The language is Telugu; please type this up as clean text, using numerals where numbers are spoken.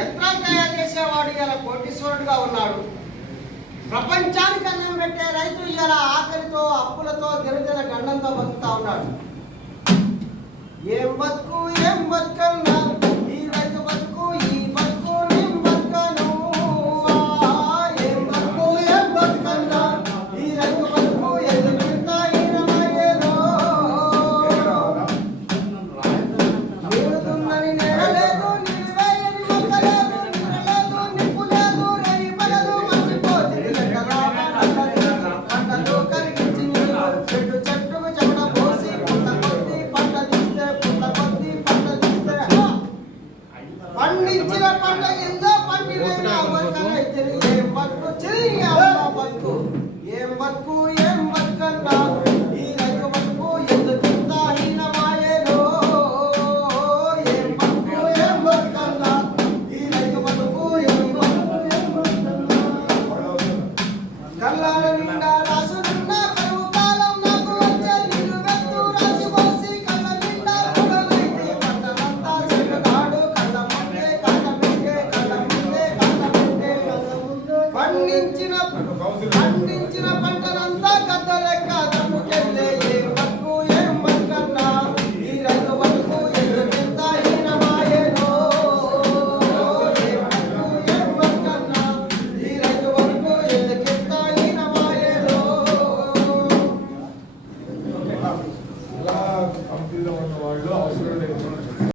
యంత్రాలు తయారు చేసేవాడు ఇలా కోటీశ్వరుడుగా ఉన్నాడు. ప్రపంచానికి అన్నం పెట్టే రైతు ఇలా ఆకలితో అప్పులతో దినదిన గండంతో బతుకుతా ఉన్నాడు. ఏం బతుకు ఏం బతుకన్నా ఈ రైతు బతుకు, ఈ బతుకు నేను బతుకను. ఏం బతుకు ఏం బతుకన్నా ఈ రైతు బతుకు, ఎందుకంతా ఈనమయ్యేదో. నీరుతుందని నేడలేదు, నీరు వేయని మొక్క లేదు, నీరలేదు, నిప్పు లేదు, రేయి పగలు మర్చిపోతుంది పంటలు కరిగించి చెట్టు చెట్టుకు చెమట పోసి పుట్ట కొద్ది పంట తీస్తే పుట్ట కొద్ది పంట తీస్తే పండించిన పంట ఎంతో పండినైనా బతుకనైతే ఏం బతుకు చెయ్యి అమ్మ బతుకు, ఏం బతుకు ఏం బతుకన్నా